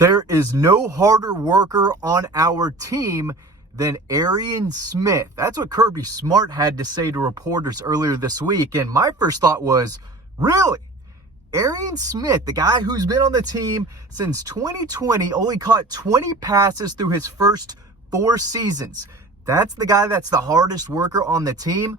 There is no harder worker on our team than Arion Smith. That's what Kirby Smart had to say to reporters earlier this week. And my first thought was, really? Arion Smith, the guy who's been on the team since 2020, only caught 20 passes through his first 4 seasons. That's the guy that's the hardest worker on the team.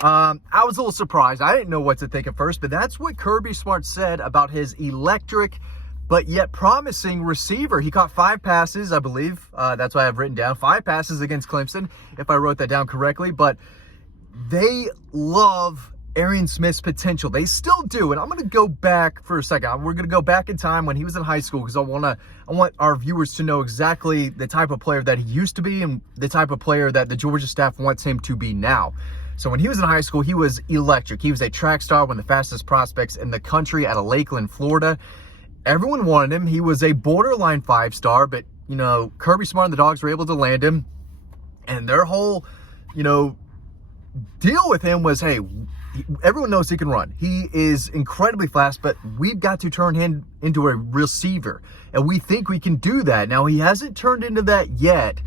I was a little surprised. I didn't know what to think at first, but that's what Kirby Smart said about his electric but yet promising receiver. He caught 5 passes, I believe. That's what I have written down. 5 passes against Clemson, if I wrote that down correctly. But they love Arion Smith's potential. They still do. And I'm going to go back for a second. We're going to go back in time when he was in high school, because I want our viewers to know exactly the type of player that he used to be and the type of player that the Georgia staff wants him to be now. So when he was in high school, he was electric. He was a track star, one of the fastest prospects in the country out of Lakeland, Florida. Everyone wanted him. He was a borderline 5-star, but, Kirby Smart and the Dogs were able to land him. And their whole, deal with him was, hey, everyone knows he can run. He is incredibly fast, but we've got to turn him into a receiver. And we think we can do that. Now, he hasn't turned into that yet,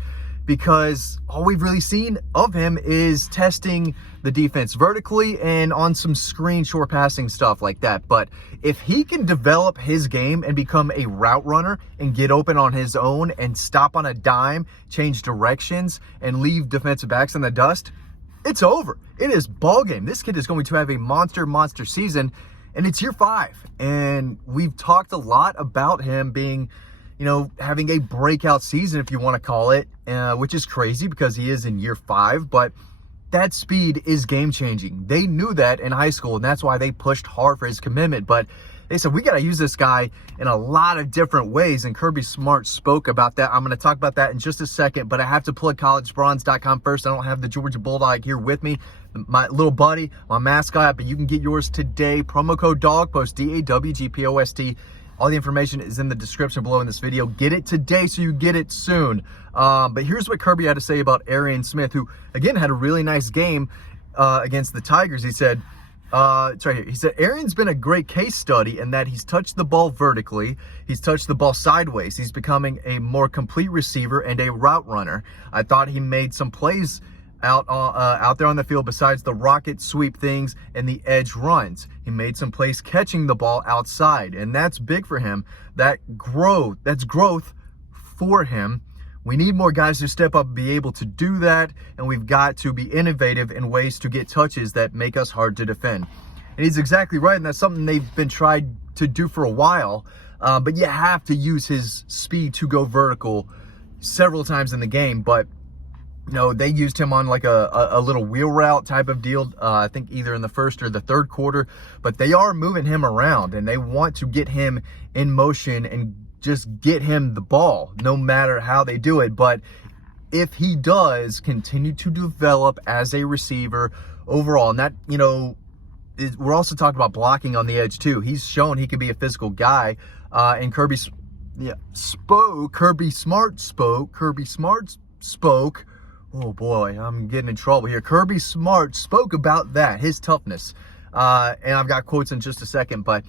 because all we've really seen of him is testing the defense vertically and on some screen short passing stuff like that. But if he can develop his game and become a route runner and get open on his own and stop on a dime, change directions, and leave defensive backs in the dust, it's over. It is ball game. This kid is going to have a monster season, and it's year 5. And we've talked a lot about him being, having a breakout season, if you want to call it, which is crazy because he is in year 5, but that speed is game-changing. They knew that in high school, and that's why they pushed hard for his commitment. But they said, we got to use this guy in a lot of different ways, and Kirby Smart spoke about that. I'm going to talk about that in just a second, but I have to plug collegebronze.com first. I don't have the Georgia Bulldog here with me, my little buddy, my mascot, but you can get yours today. Promo code DOGPOST, DAWGPOST. All the information is in the description below in this video. Get it today so you get it soon. But here's what Kirby had to say about Arion Smith, who, again, had a really nice game against the Tigers. He said, it's right here. He said, Arion's been a great case study in that he's touched the ball vertically. He's touched the ball sideways. He's becoming a more complete receiver and a route runner. I thought he made some plays out there on the field besides the rocket sweep things and the edge runs. He made some plays catching the ball outside, and that's big for him. That's growth for him. We need more guys to step up and be able to do that, and we've got to be innovative in ways to get touches that make us hard to defend. And he's exactly right, and that's something they've been tried to do for a while, but you have to use his speed to go vertical several times in the game. But they used him on like a little wheel route type of deal, I think either in the first or the third quarter. But they are moving him around, and they want to get him in motion and just get him the ball, no matter how they do it. But if he does continue to develop as a receiver overall, and that, we're also talking about blocking on the edge too. He's shown he can be a physical guy, and Kirby Smart spoke. Oh boy, I'm getting in trouble here. Kirby Smart spoke about that, his toughness. And I've got quotes in just a second, but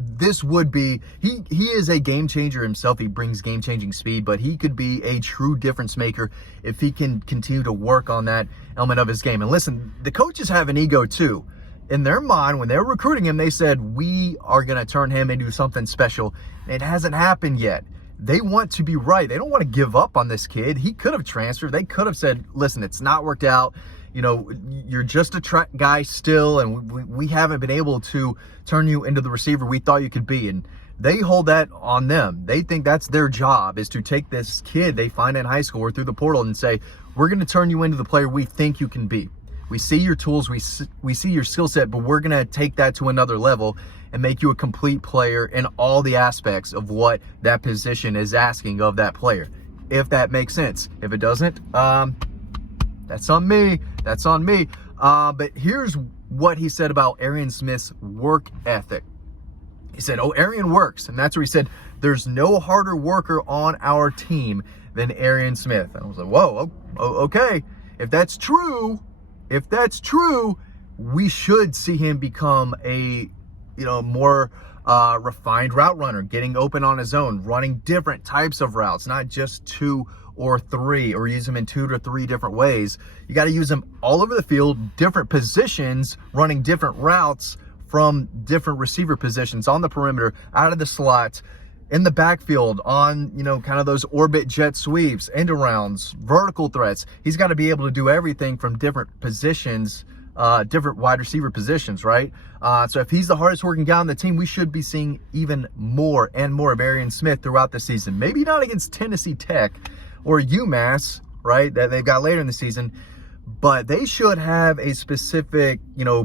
this would be, he is a game changer himself. He brings game-changing speed, but he could be a true difference maker if he can continue to work on that element of his game. And listen, the coaches have an ego too. In their mind, when they're recruiting him, they said, we are going to turn him into something special. It hasn't happened yet. They want to be right. They don't want to give up on this kid. He could have transferred. They could have said, listen, it's not worked out. You're just a track guy still, and we haven't been able to turn you into the receiver we thought you could be. And they hold that on them. They think that's their job, is to take this kid they find in high school or through the portal and say, we're going to turn you into the player we think you can be. We see your tools, we see your skill set, but we're going to take that to another level and make you a complete player in all the aspects of what that position is asking of that player. If that makes sense. If it doesn't, that's on me. That's on me. But here's what he said about Arion Smith's work ethic. He said, Arion works. And that's where he said, there's no harder worker on our team than Arion Smith. And I was like, whoa, okay. If that's true, we should see him become a more refined route runner, getting open on his own, running different types of routes, not just 2 or 3, or use them in 2 to 3 different ways. You got to use them all over the field, different positions, running different routes from different receiver positions on the perimeter, out of the slot, in the backfield, on, kind of those orbit jet sweeps, end arounds, vertical threats. He's got to be able to do everything from different positions, different wide receiver positions, right? So if he's the hardest working guy on the team, we should be seeing even more and more of Arion Smith throughout the season. Maybe not against Tennessee Tech or UMass, right, that they've got later in the season, but they should have a specific,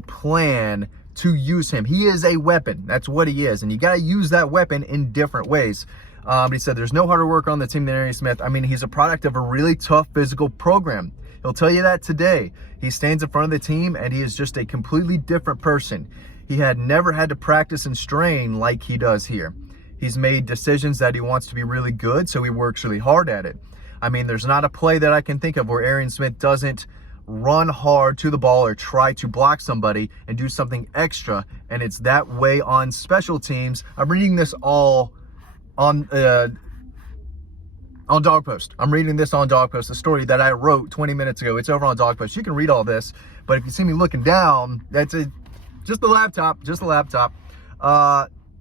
plan to use him. He is a weapon. That's what he is. And you got to use that weapon in different ways. He said there's no harder worker on the team than Arion Smith. I mean, he's a product of a really tough physical program. He'll tell you that today. He stands in front of the team, and he is just a completely different person. He had never had to practice and strain like he does here. He's made decisions that he wants to be really good, so he works really hard at it. I mean, there's not a play that I can think of where Arion Smith doesn't run hard to the ball or try to block somebody and do something extra, and it's that way on special teams. I'm reading this all on Dog Post. I'm reading this on Dog Post, a story that I wrote 20 minutes ago. It's over on Dog Post. You can read all this, but if you see me looking down, that's just the laptop.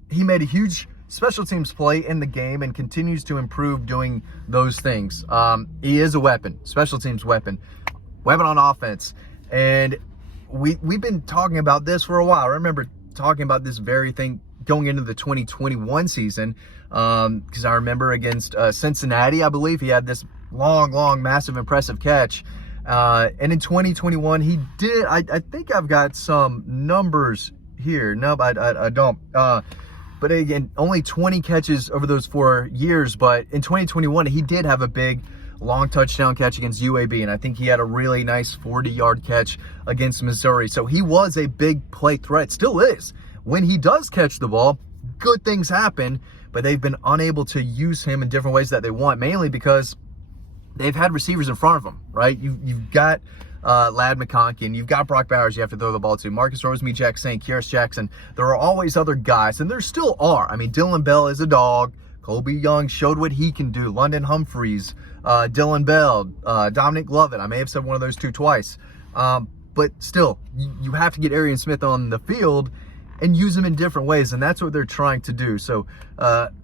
He made a huge special teams play in the game and continues to improve doing those things. He is a weapon, special teams weapon on offense. And we've been talking about this for a while. I remember talking about this very thing going into the 2021 season, because I remember against Cincinnati, I believe, he had this long, massive, impressive catch. And in 2021, he did, I think I've got some numbers here. No, I don't. But again, only 20 catches over those 4 years. But in 2021, he did have a big, long touchdown catch against UAB, and I think he had a really nice 40-yard catch against Missouri. So he was a big play threat, still is. When he does catch the ball, good things happen, but they've been unable to use him in different ways that they want, mainly because they've had receivers in front of him, right? You've got Ladd McConkey, and you've got Brock Bowers you have to throw the ball to, Marcus Rosemy-Jackson, Kyrus Jackson. There are always other guys, and there still are. I mean, Dylan Bell is a dog. Colby Young showed what he can do. London Humphreys, Dylan Bell, Dominic Lovett. I may have said one of those two twice. But still, you have to get Arion Smith on the field and use him in different ways, and that's what they're trying to do. So,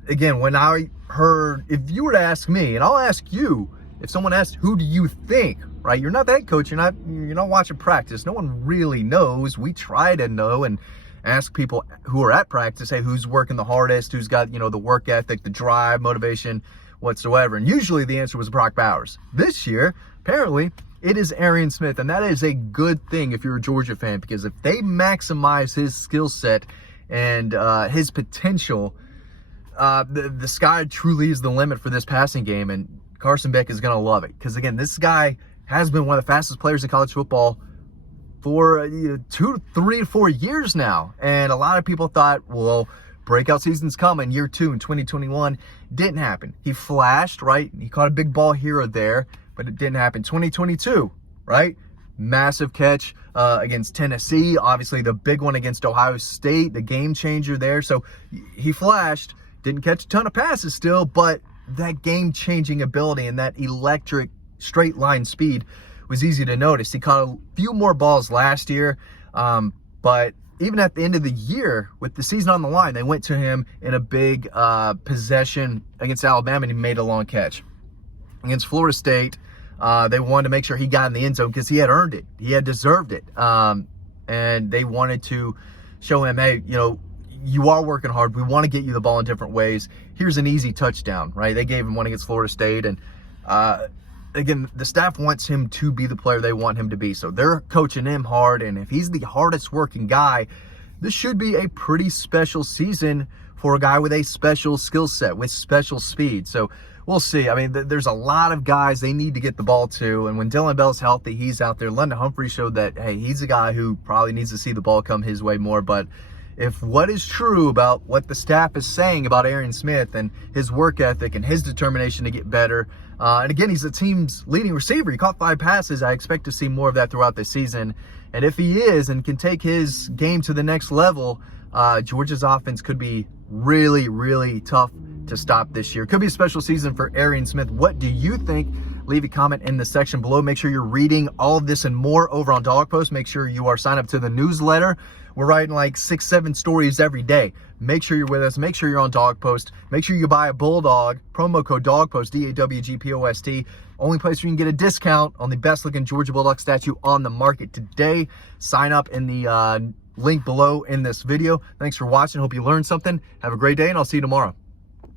again, when I heard, if you were to ask me, and I'll ask you, if someone asked, who do you think, right? You're not the head coach. You're not watching practice. No one really knows. We try to know and ask people who are at practice, hey, who's working the hardest, who's got, the work ethic, the drive, motivation, whatsoever. And usually the answer was Brock Bowers. This year, apparently, it is Arion Smith, and that is a good thing if you're a Georgia fan, because if they maximize his skill set and his potential, the sky truly is the limit for this passing game, and Carson Beck is going to love it. Because, again, this guy has been one of the fastest players in college football for 2, 3, 4 years now. And a lot of people thought, well, breakout season's coming, year 2 in 2021. Didn't happen. He flashed, right? He caught a big ball here or there, but it didn't happen. 2022, right? Massive catch against Tennessee. Obviously, the big one against Ohio State, the game changer there. So he flashed, didn't catch a ton of passes still, but that game-changing ability and that electric straight-line speed was easy to notice. He caught a few more balls last year, but even at the end of the year, with the season on the line, they went to him in a big possession against Alabama, and he made a long catch. Against Florida State, they wanted to make sure he got in the end zone because he had earned it. He had deserved it. And they wanted to show him, hey, you are working hard. We want to get you the ball in different ways. Here's an easy touchdown, right? They gave him one against Florida State. And again, the staff wants him to be the player they want him to be. So they're coaching him hard. And if he's the hardest working guy, this should be a pretty special season for a guy with a special skill set, with special speed. So we'll see. I mean, there's a lot of guys they need to get the ball to. And when Dylan Bell's healthy, he's out there. London Humphrey showed that, hey, he's a guy who probably needs to see the ball come his way more. But if what is true about what the staff is saying about Arion Smith and his work ethic and his determination to get better, and again, he's the team's leading receiver. He caught 5 passes. I expect to see more of that throughout the season. And if he is and can take his game to the next level, Georgia's offense could be really, really tough to stop this year. Could be a special season for Arion Smith. What do you think? Leave a comment in the section below. Make sure you're reading all of this and more over on Dog Post. Make sure you are signed up to the newsletter. We're writing like 6-7 stories every day. Make sure you're with us. Make sure you're on Dog Post. Make sure you buy a Bulldog. Promo code DOGPOST, DAWGPOST. Only place where you can get a discount on the best looking Georgia Bulldog statue on the market today. Sign up in the link below in this video. Thanks for watching. Hope you learned something. Have a great day, and I'll see you tomorrow.